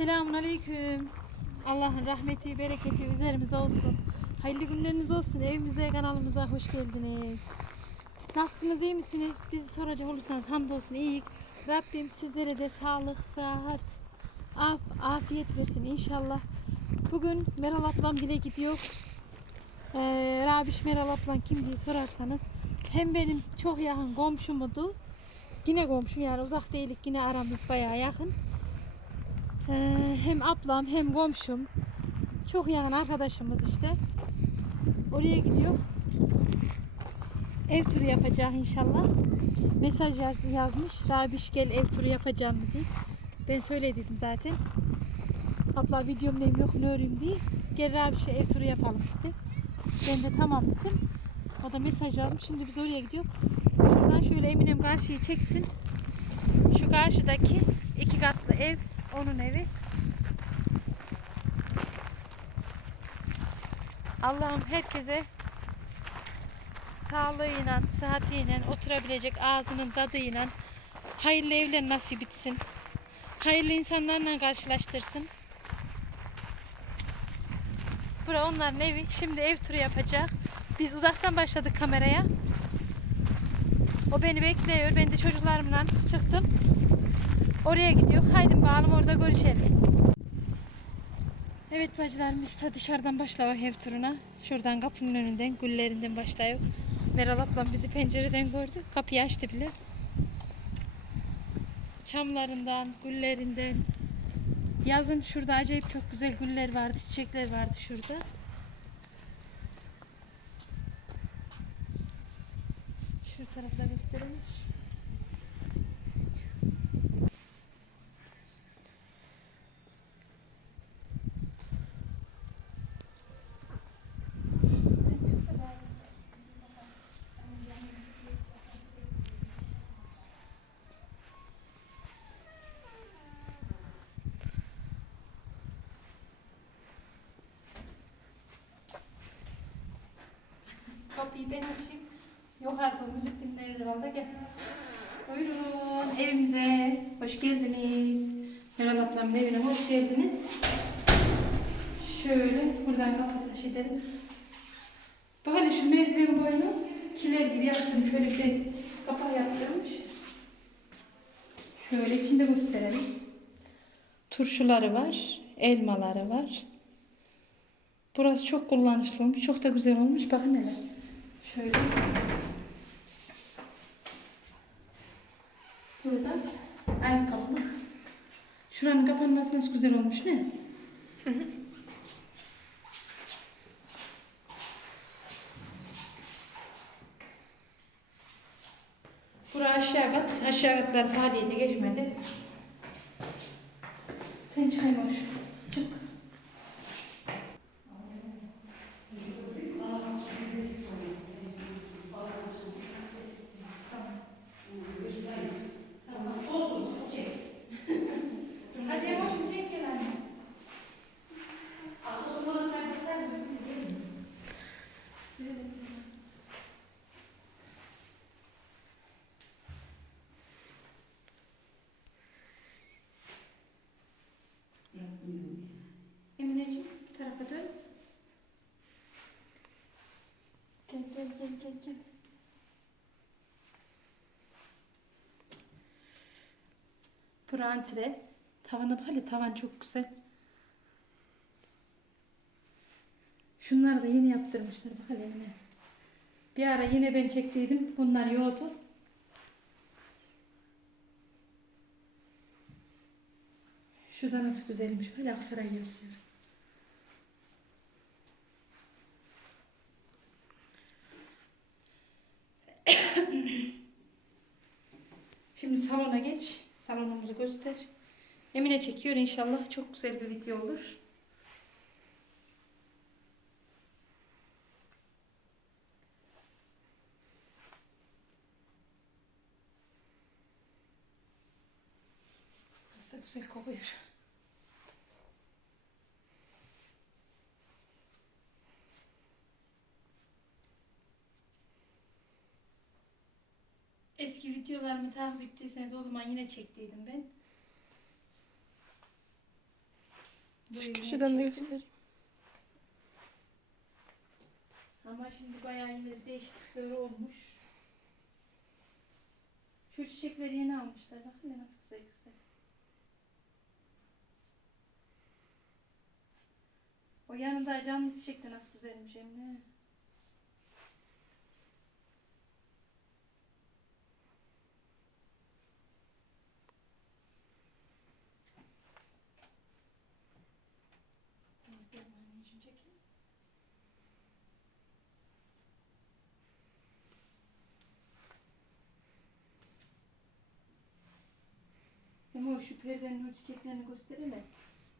Selamun Aleyküm. Allah'ın rahmeti, bereketi üzerimize olsun. Hayırlı günleriniz olsun. Evimize, kanalımıza hoş geldiniz. Nasılsınız, iyi misiniz? Bizi soracak olursanız hamdolsun iyi. Rabbim sizlere de sağlık, sıhhat, af, afiyet versin inşallah. Bugün Meral ablam dile gidiyor. Ee, Rabiş Meral ablan kim diye sorarsanız hem benim çok yakın komşumudu. Yine komşum yani uzak değilik yine aramız bayağı yakın. Ee, hem ablam hem komşum. Çok yakın arkadaşımız işte. Oraya gidiyor. Ev turu yapacak inşallah. Mesaj yaz- yazmış. Rabiş gel ev turu yapacağım diye. Ben söyledim zaten. Abla videom neyim yok ne öreyim diye. Gel Rabiş'e ev turu yapalım dedi. Ben de tamam dedim. O da mesaj yazmış. Şimdi biz oraya gidiyor. Şuradan şöyle Eminem karşıyı çeksin. Şu karşıdaki iki katlı ev onun evi. Allah'ım herkese sağlığıyla, sıhhatiyle, oturabilecek ağzının tadıyla hayırlı evler nasip etsin. Hayırlı insanlarla karşılaştırsın. Bura onların evi. Şimdi ev turu yapacak. Biz uzaktan başladık kameraya. O beni bekliyor. Ben de çocuklarımla çıktım. Oraya gidiyor. Haydi bakalım orada görüşelim. Evet bacılarımız da dışarıdan başlıyor ev turuna. Şuradan kapının önünden, güllerinden başlıyor. Meral ablam bizi pencereden gördü. Kapıyı açtı bile. Çamlarından, güllerinden. Yazın şurada acayip çok güzel güller vardı, çiçekler vardı şurada. Şu tarafta gösterilmiş. Kapıyı ben açayım. Yukarıda müzik dinlenir herhalde gel. Buyurun evimize hoş geldiniz. Meral ablamın evine hoş geldiniz. Şöyle buradan kapı taş edelim. Bak hele şu merdiven boyunu kiler gibi yaptım. Şöyle bir kapağı yaptırmış. Şöyle içinde gösterelim. Turşuları var, elmaları var. Burası çok kullanışlı olmuş. Çok da güzel olmuş. Bakın hele. Şöyle. Burada ayakkabılık. Şuranın kapanması nasıl güzel olmuş ne? Bura aşağı kat. Aşağı katlar faaliyete geçmedi. Sen çay boş. Çık kız. Hadi boş mu çek gel anne. Emineciğim bu tarafa dön. Gel gel gel gel gel. Prantre. Tavanı böyle tavan çok güzel. Şunları da yeni yaptırmışlar bak hele. Bir ara yine ben çektiydim. Bunlar yoktu. Şu da nasıl güzelmiş. Böyle Aksaray yazıyor. Şimdi salona geç. Salonumuzu göster. Emine çekiyor inşallah. Çok güzel bir video olur. Nasıl güzel kokuyor. Eski videolarımı takip ettiyseniz o zaman yine çektiydim ben. Şu köşeden de çektim. göstereyim. Ama şimdi bayağı yine değişiklikleri olmuş. Şu çiçekleri yeni almışlar. Bakın ne nasıl güzel güzel. O yanında canlı çiçek de nasıl güzelmiş Emre. Tamam, gel anneciğim çekeyim. Ama o şu perdenin o çiçeklerini gösterelim.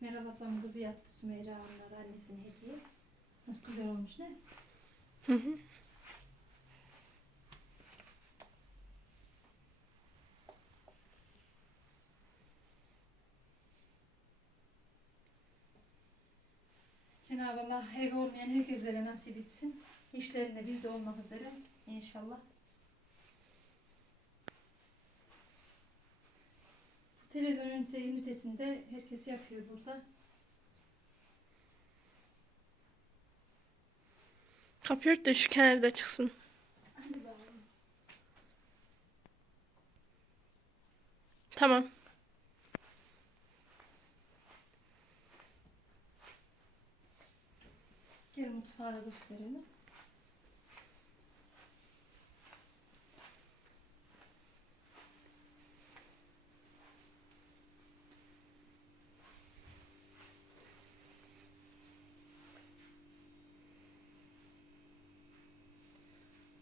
Meral ablamın kızı yaptı Sümeyra onlara annesine hediye. Nasıl güzel olmuş ne? Hı hı. Cenab-ı Allah ev olmayan herkeslere nasip etsin. İşlerinde biz de olmak üzere inşallah. Bu televizyon ünite- ünitesinde herkes yapıyor burada. Kapıyı ört de şu kenarda çıksın. Tamam. Gel mutfağı da gösterelim.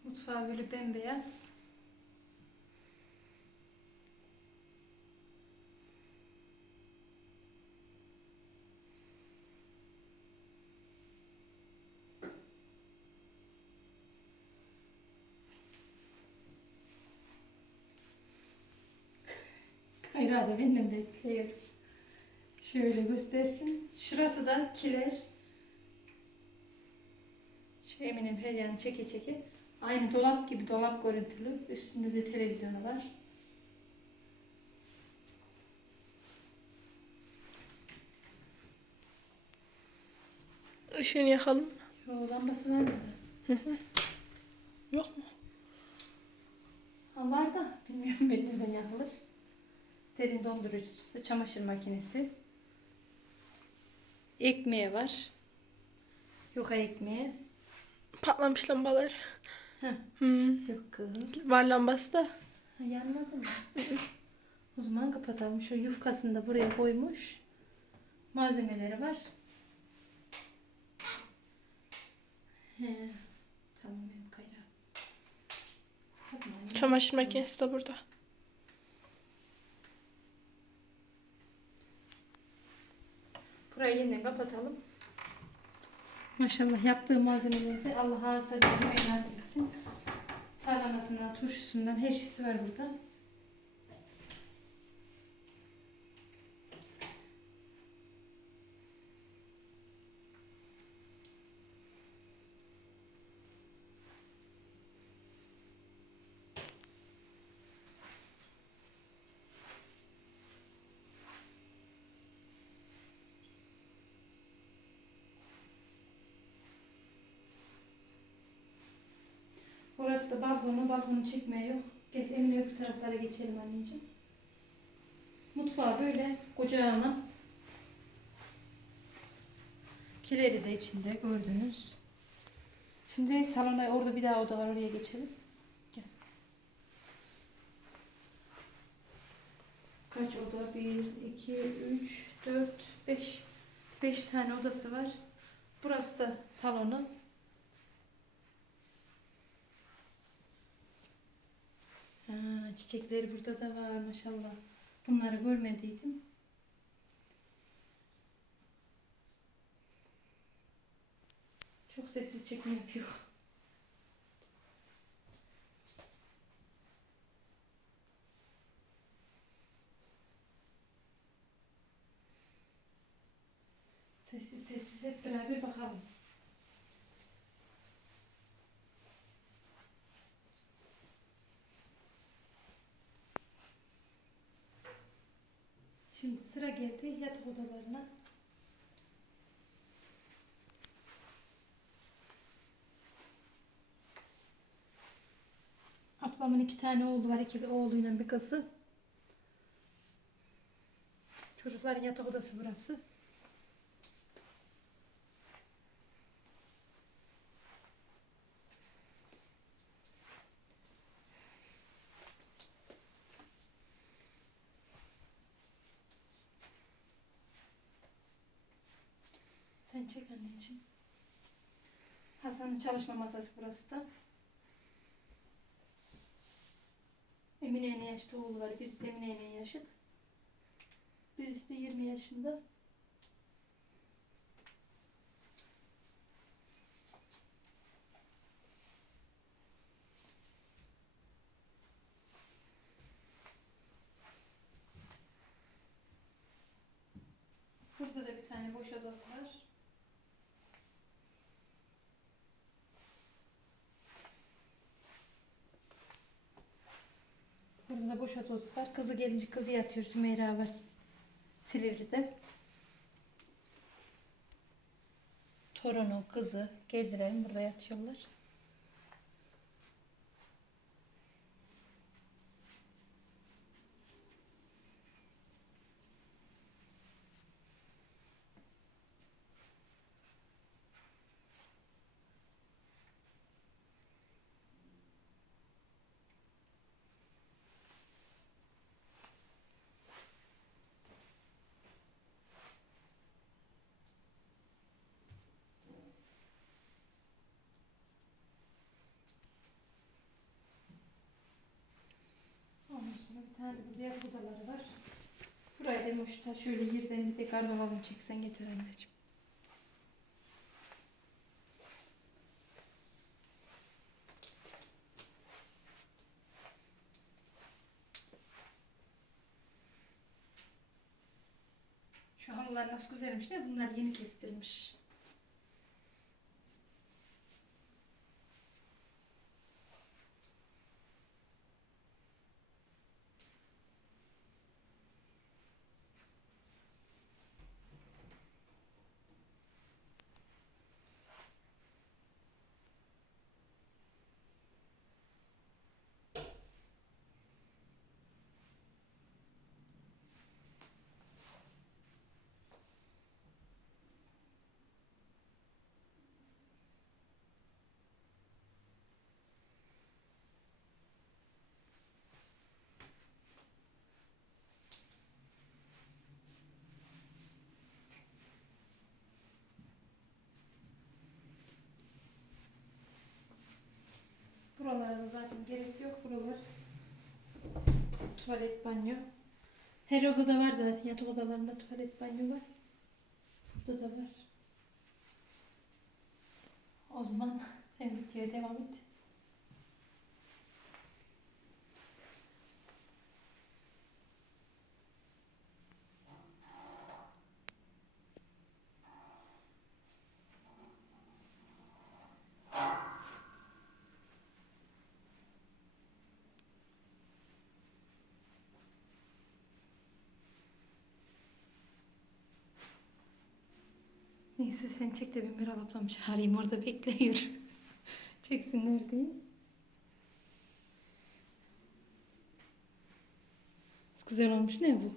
Mutfağı böyle bembeyaz. Kayra da benden bekliyor. Şöyle göstersin. Şurası da kiler. Şu eminim her yanı çeke çeke. Aynı dolap gibi dolap görüntülü. Üstünde de televizyonu var. Işığını yakalım. Yo, lambası var mı? Yok mu? Ha, var da bilmiyorum ben nereden yakılır. Derin dondurucusu, çamaşır makinesi. Ekmeği var. Yok ekmeği. Patlamış lambalar. Heh. Hmm. Yok kız. Var lambası da. Ha, yanmadı mı? o zaman kapatalım. Şu yufkasını da buraya koymuş. Malzemeleri var. He. Tamam benim kayra. Çamaşır makinesi de burada. Burayı yeniden kapatalım. Maşallah yaptığı malzemeleri de Allah ağzına yemeği nasip etsin. Tarhanasından, turşusundan her şeysi var burada. Orası da balkonu, balkonu çekmeye yok. Gel Emine öbür taraflara geçelim anneciğim. Mutfağı böyle koca ama. Kileri de içinde gördünüz. Şimdi salona orada bir daha oda var oraya geçelim. Gel. Kaç oda? 1, 2, 3, 4, 5. 5 tane odası var. Burası da salonu. Ha, çiçekleri burada da var maşallah. Bunları görmediydim. Çok sessiz çekim yapıyor. Şimdi sıra geldi yatak odalarına. Ablamın iki tane oğlu var. iki oğluyla bir kızı. Çocukların yatak odası burası. Sen çek anneciğim. Hasan'ın çalışma masası burası da. Emine'nin yaşta oğlu var. Birisi Emine'nin yaşıt. Birisi de 20 yaşında. Burada da bir tane boş odası var. Burada da boş odası var. Kızı gelince kızı yatıyor. Sümeyra var. Silivri'de. Torunu, kızı geldiler. Burada yatıyorlar. Bir tane de diğer odaları var. Burayı demişler şöyle yerden bir de gardırobunu çeksen getir anneciğim. Şu halılar nasıl güzelmiş ne? Bunlar yeni kestirmiş. Buralara da zaten gerek yok. Buralar tuvalet, banyo. Her odada var zaten. Yatak odalarında tuvalet, banyo var. Burada da var. O zaman sen videoya devam et. Neyse sen çek de ben Meral ablamı çağırayım orada bekliyor. Çeksinler diye. Güzel olmuş ne bu?